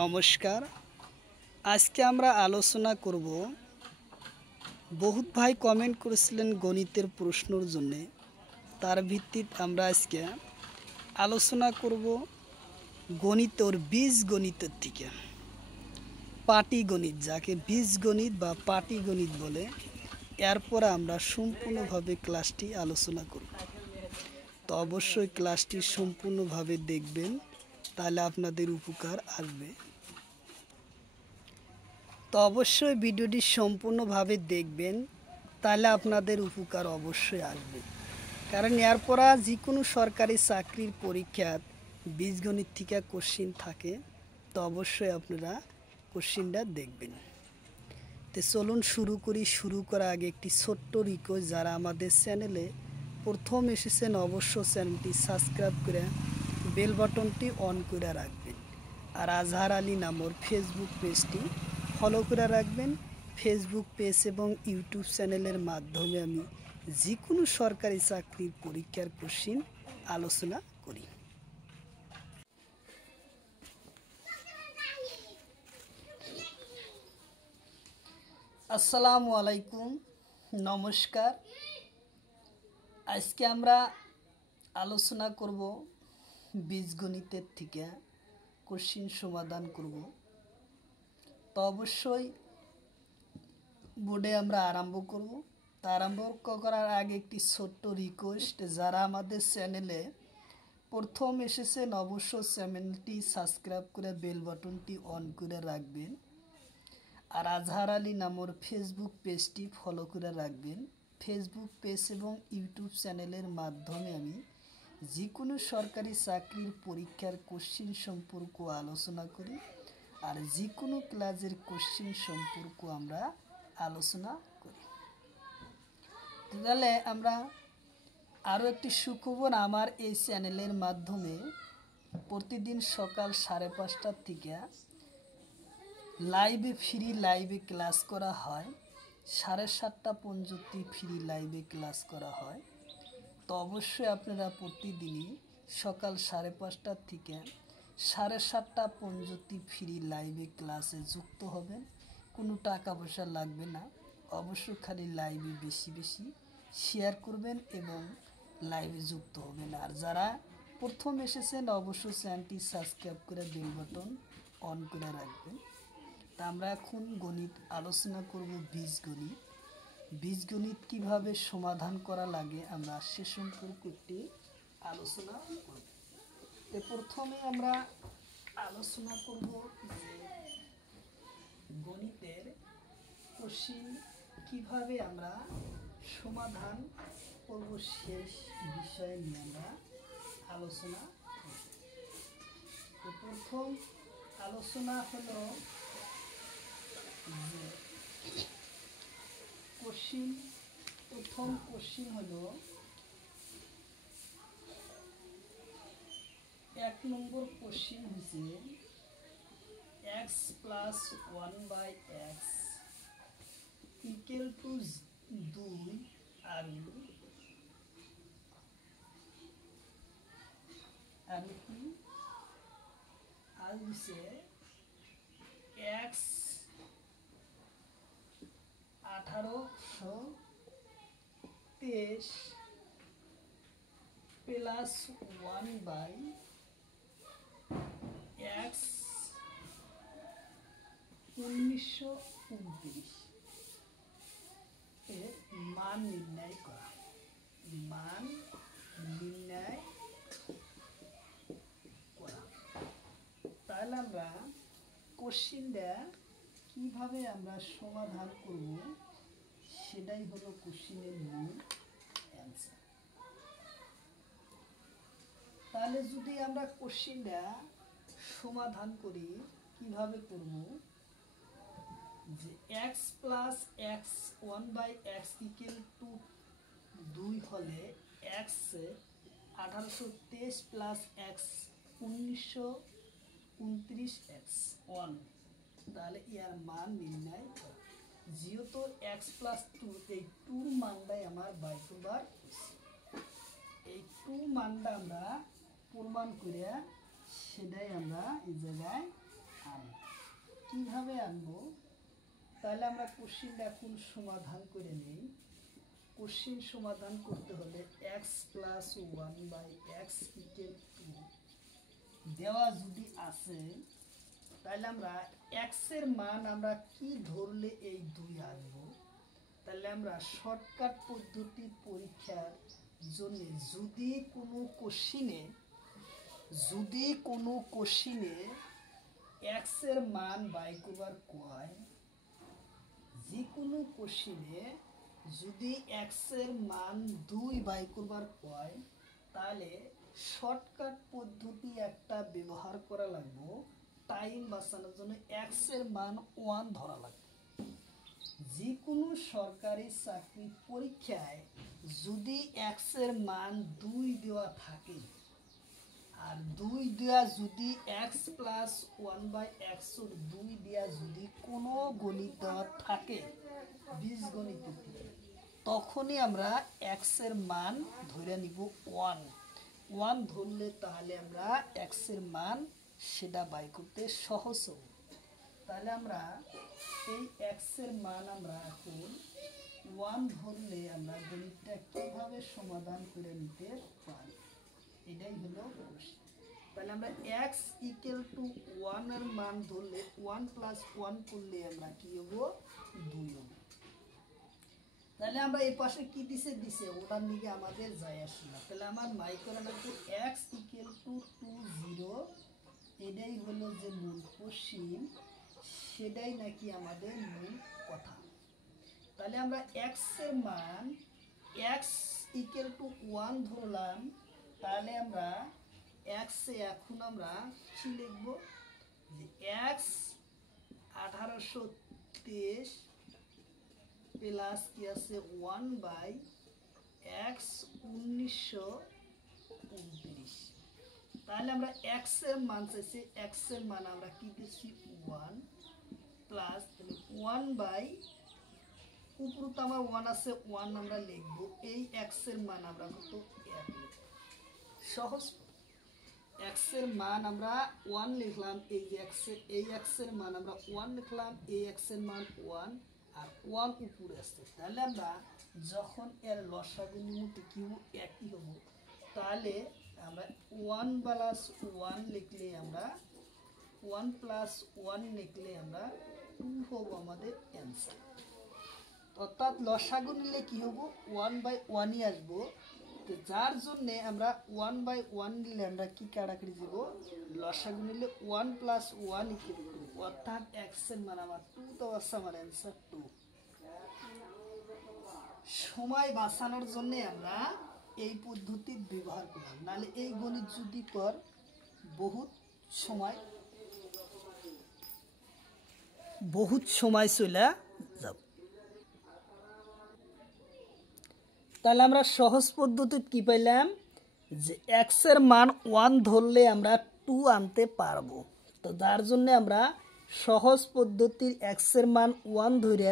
নমস্কার। আজকে আমরা আলোচনা করব, বহুত ভাই কমেন্ট করেছিলেন গণিতের প্রশ্নের জন্য। তার ভিত্তিতে আমরা আজকে আলোচনা করব গণিতের বীজগণিতের থেকে। পাটিগণিত, যাকে বীজগণিত বা পাটিগণিত বলে, এরপর আমরা সম্পূর্ণভাবে ক্লাসটি আলোচনা করব। তো অবশ্যই ক্লাসটি সম্পূর্ণভাবে দেখবেন, তাহলে আপনাদের উপকার আসবে। তো অবশ্যই ভিডিওটি সম্পূর্ণভাবে দেখবেন, তাহলে আপনাদের উপকার অবশ্যই আসবে। কারণ এরপর যে কোনো সরকারি চাকরির পরীক্ষার বীজগণিত থেকে কোশ্চিন থাকে, তো অবশ্যই আপনারা কোশ্চিনটা দেখবেন। তো চলুন শুরু করি। শুরু করার আগে একটি ছোট্ট রিকোয়েস্ট, যারা আমাদের চ্যানেলে প্রথম এসেছেন অবশ্যই চ্যানেলটি সাবস্ক্রাইব করে বেল বাটনটি অন করে রাখবেন। আর আজহার আলী নামের ফেসবুক পেজটি ফলো করে রাখবেন। ফেসবুক পেজ এবং ইউটিউব চ্যানেলের মাধ্যমে আমি যে কোনো সরকারি চাকরির পরীক্ষার কোশ্চিন আলোচনা করি। আসসালামু আলাইকুম, নমস্কার। আজকে আমরা আলোচনা করব বীজগণিতের থেকে কোশ্চিন সমাধান করব। তো অবশ্যই বোর্ডে আমরা আরম্ভ করব। তা আরম্ভ করার আগে একটি ছোট্ট রিকোয়েস্ট, যারা আমাদের চ্যানেলে প্রথম এসেছেন অবশ্যই চ্যানেলটি সাবস্ক্রাইব করে বেল বাটনটি অন করে রাখবেন। আর আজহার আলী নামের ফেসবুক পেজটি ফলো করে রাখবেন। ফেসবুক পেজ এবং ইউটিউব চ্যানেলের মাধ্যমে আমি যে কোনো সরকারি চাকরির পরীক্ষার কোশ্চিন সম্পর্ক আলোচনা করি। আর যে কোনো ক্লাসের কোশ্চিন সম্পর্ক আমরা আলোচনা করি। তাহলে আমরা আরও একটি সুখবর, আমার এই চ্যানেলের মাধ্যমে প্রতিদিন সকাল 5:30 থেকে ফ্রি লাইভে ক্লাস করা হয়। 7:30 পর্যন্ত ফ্রি লাইভে ক্লাস করা হয়। তো অবশ্যই আপনারা প্রতিদিনই সকাল 5:30 থেকে 7:30 পর্যন্ত ফ্রি লাইভে ক্লাসে যুক্ত হবেন। কোনো টাকা পয়সা লাগবে না। অবশ্যই খালি লাইভে বেশি বেশি শেয়ার করবেন এবং লাইভে যুক্ত হবেন। আর যারা প্রথম এসেছেন অবশ্যই চ্যানেলটি সাবস্ক্রাইব করে বেল বাটন অন করে রাখবেন। তা আমরা এখন গণিত আলোচনা করব, বীজগণিত। বীজগণিত কিভাবে সমাধান করা লাগে আমরা সে সম্পর্কে একটি আলোচনা করব। তো প্রথমে আমরা আলোচনা করব যে গণিতের কোশ্চিন কিভাবে আমরা সমাধান করব, শেষ বিষয় নিয়ে আমরা আলোচনা করব। তো প্রথম আলোচনা হলো যে প্রথম কোশ্চিন হলো 1 নম্বর কোশ্চিন হচ্ছে x plus 1/x equal to 2 আর কি আর হচ্ছে x 1823 প্লাস 1/x 1929 এর মান নির্ণয় করা। তাহলে আমরা কোশ্চিনটা কিভাবে আমরা সমাধান করব, সেটাই হলো কোশ্চিনের মূল অ্যান্সার। তাহলে যদি আমরা কোশ্চিনটা সমাধান করি, কিভাবে করব, যে x plus x 1/x equal to 2 হলে x 1823 প্লাস x 1929x 1, তাহলে ইয়ার মান নির্ণয় করা। যেহেতু x প্লাস 2, এই 2 মানটাই আমার বাই করবার হচ্ছে। এই 2 মানটা আমরা প্রমাণ করে সেটাই আমরা এই জায়গায় আনব। কীভাবে আনবো? তাহলে আমরা কোশ্চিনটা এখন সমাধান করে নিই। কোশ্চিন সমাধান করতে হলে এক্স প্লাস 1/x = 2 দেওয়া যদি আছে, তাহলে আমরা এক্স এর মান আমরা কি ধরলে এই 2 আনবো? তাহলে আমরা শর্টকাট পদ্ধতি পরীক্ষার জন্য যদি কোনো কোশ্চিনে এক্স এর মান বাই করবার কয়, যে কোনো কোশ্চিনে যদি এক্স এর মান 2 বাই করবার কয়, তাহলে শর্টকাট পদ্ধতি একটা ব্যবহার করা লাগবে। টাইম বাঁচানোর জন্য এক্স এর মান 1 ধরা লাগবে। যে কোনো সরকারি চাকরি পরীক্ষায় যদি এক্স এর মান 2 দেওয়া থাকে আর 2 দেওয়া যদি এক্স প্লাস 1/x 2 দেওয়া যদি কোনো গণিত দেওয়া থাকে, বীজগণিত, তখনই আমরা এক্স এর মান ধরে নিব 1 ধরলে তাহলে আমরা এক্স এর মান সেটা বাই করতে সহজ হবে। তাহলে আমরা এই এক্স এর মান আমরা এখন 1 ধরলে আমরা গণিতটা কিভাবে সমাধান করে নিতে পারি, এটাই হলো প্রশ্ন। তাহলে আমরা x = 1 এর মান ধরলে 1 + 1 করলে আমরা কি হবো? 2 হবে। তাহলে আমরা এই পাশে কি দিছে ওটার দিকে আমাদের যায় আসে না। তাহলে আমার মাইক্রোন x = 2 এটাই হলো যে মূল কোশ্চিন, সেটাই নাকি আমাদের মূল কথা। তাহলে আমরা x এর মান x = 1 ধরলাম। তাহলে আমরা x এ এখন আমরা কি লিখব? যে x 1823 প্লাস কি আছে 1/x 1929। তাহলে আমরা x এর মান চাইছি, x এর মান আমরা কি দিচ্ছি 1 প্লাস 1/, উপরে তো আমার 1 আছে, 1 আমরা লিখব। এই x এর মান আমরা কত 1 লিখব। সহজ। x এর মান আমরা 1 লিখলাম, এই x এর মান আমরা 1 লিখলাম, এই x এর মান 1 আর 1 উপরে আসছে। তাহলে আমরা যখন এর লসাগু নিমতে কি একই হবো, তাহলে আমরা 1 + 1 লিখলে আমরা 1 + 1 লিখলে আমরা 2 হবো আমাদের অ্যান্সার। অর্থাৎ লসাগু নিলে কি হবো? 1/1ই আসবো। তো যার জন্য আমরা 1/1 নিলে আমরা কি কাটাকাটি দিব? লসাগু নিলে 1 + 1 = 2, অর্থাৎ x এর মান আমার 2 তো আছে, আমার অ্যান্সার 2। সময় বাঁচানোর জন্য আমরা এই পদ্ধতি ব্যবহার করলাম, নাহলে এই গণিত যদি কর বহুত সময় চলে যাব। তাহলে আমরা সহজ পদ্ধতি কি পাইলাম? যে এক্স এর মান 1 ধরলে আমরা 2 আনতে পারবো। তো যার জন্য আমরা সহজ পদ্ধতির এক্স এর মান 1 ধরে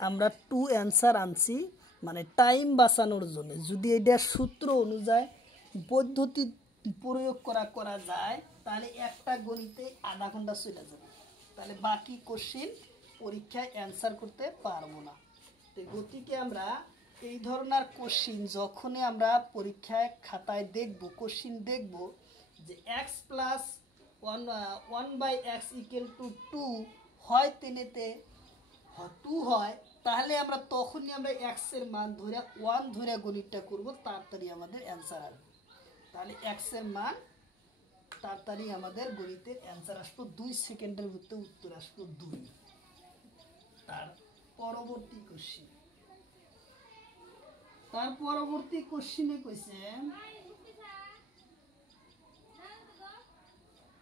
আমরা 2 অ্যান্সার আনছি, মানে টাইম বাঁচানোর জন্য। যদি এটা সূত্র অনুযায়ী পদ্ধতি প্রয়োগ করা যায়, তাহলে একটা গণিতে আধা ঘন্টা চলে যাবে, তাহলে বাকি কোশ্চিন পরীক্ষায় অ্যান্সার করতে পারবো না। তো গতিকে আমরা এই ধরনের কোশ্চিন যখনই আমরা পরীক্ষায় খাতায় দেখব, কোশ্চিন দেখব যে x + 1/x = 2 হয়, তেনেতে 2 হয়, তাহলে আমরা তখনই আমরা x এর মান ধরে 1 ধরে গণিতটা করব, তাড়াতাড়ি আমাদের অ্যান্সার আসবে। তাহলে x এর মান তাড়াতাড়ি আমাদের গণিতের অ্যান্সার আসবে, 2 সেকেন্ডের ভিতরে উত্তর আসবে 2। তার পরবর্তী কোশ্চিনে কইছে,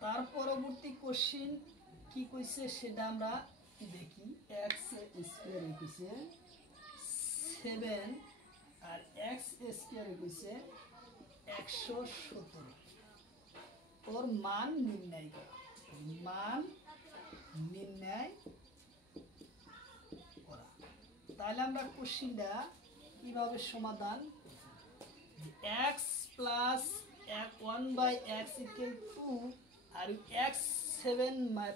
তার পরবর্তী কোশ্চিন কি কইছে সেটা আমরা দেখি। x² কইছে 7 আর x² কইছে 117। ওর মান নির্ণয় করা, তাহলে আমরা কোশ্চিনটা কিভাবে সমাধান? x + 1/x = 2 আর x7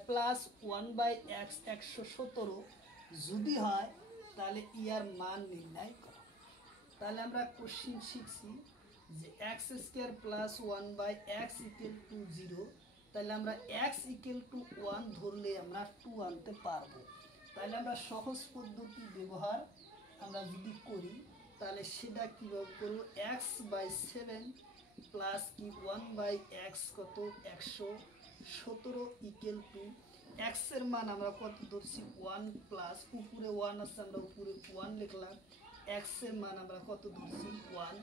প্লাস 1/x 117 যদি হয় তাহলে ইয়ার মান নির্ণয় করো। তাহলে আমরা কোশ্চিন শিখছি যে x square plus 1/x equal to 0, তাহলে আমরা x ইকুয়াল টু 1 ধরলে আমরা 2 আনতে পারবো। তাহলে আমরা সহজ পদ্ধতি ব্যবহার আমরা যদি করি তাহলে সেটা কীভাবে করবো, x/7 প্লাস কি 1/x কত 117 ইকুয়াল টু এক্সের মান আমরা কত ধরছি 1 প্লাস উপরে 1 আছে আমরা উপরে 1 লিখলাম, এক্সের মান আমরা কত ধরছি 1।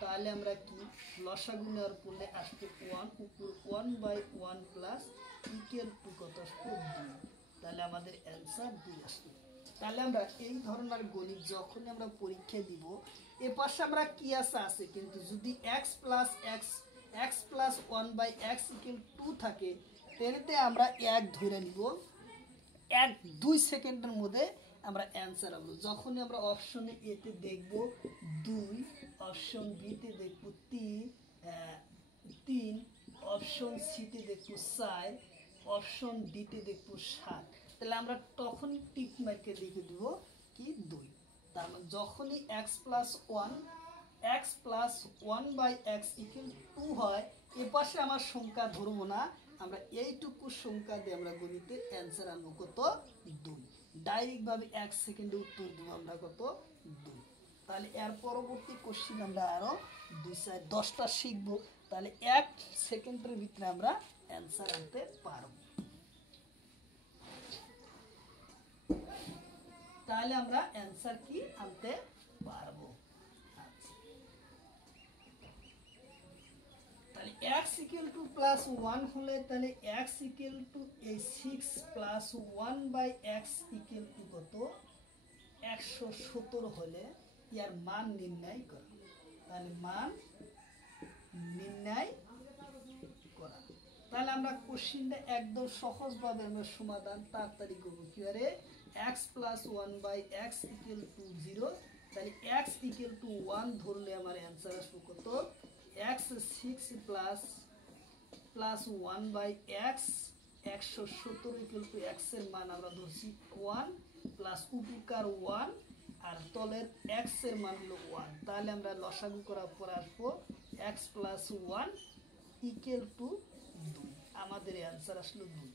তাহলে আমরা কি লসাগু নেওয়ার করলে আসবে 1 উপর 1/1 প্লাস ইকুয়াল টু কত আসবে 2। তাহলে আমাদের অ্যান্সার 2 আসবে। তাহলে আমরা এই ধরনের গণিত যখন আমরা পরীক্ষা দিব এ পাশে আমরা কি আছে কিন্তু যদি x প্লাস 1/x ইকুয়াল 2 থাকে তাহলে আমরা 1 ধরে নিব, 1-2 সেকেন্ডের মধ্যে আমরা অ্যান্সার পাবো। যখনই আমরা অপশনে এতে দেখব 2, অপশন বিতে দেখব 3, অপশন সিতে দেখব 4, অপশন ডিতে দেখব 7, তাহলে আমরা তখন টিক মার্কে লিখে দেব কি 2। তার মানে যখনই x প্লাস 1/x ইকুয়াল 2 হয় এ পাশে আমার সংখ্যা ধরবো না, আমরা এইটুকু সংখ্যা দিয়ে আমরা গণিতে অ্যান্সার আনবো কত 2। ডাইরেক্টভাবে 1 সেকেন্ডে উত্তর দেবো আমরা কত 2। তাহলে এর পরবর্তী কোশ্চিন আমরা আরও 2-10টা শিখবো, তাহলে 1 সেকেন্ডের ভিতরে আমরা অ্যান্সার আনতে পারবো। তাহলে আমরা অ্যান্সার কি আনতে পারবো। তাহলে x ইকুয়াল টু প্লাস 1 হলে তাহলে x ইকুয়াল টু এই 6 প্লাস 1/x ইকুয়াল টু কত 117 হলে ইয়ার মান নির্ণয় করা। তাহলে মান নির্ণয় করা। তাহলে আমরা কোশ্চিনটা একদম সহজভাবে আমরা সমাধান তাড়াতাড়ি করবো। কি আরে x plus 1/x equal to 0, তাহলে x ইকুয়াল টু 1 ধরলে আমার অ্যান্সার আসবে কত x 6 plus 1/x 117 equal to x এর মান আমরা ধরছি 1 প্লাস উপকার 1 আর তলের x এর মান হলো 1। তাহলে আমরা লসাগু করার পর আসবো x প্লাস 1 ইকুয়াল টু 2, আমাদের অ্যান্সার আসলো 2।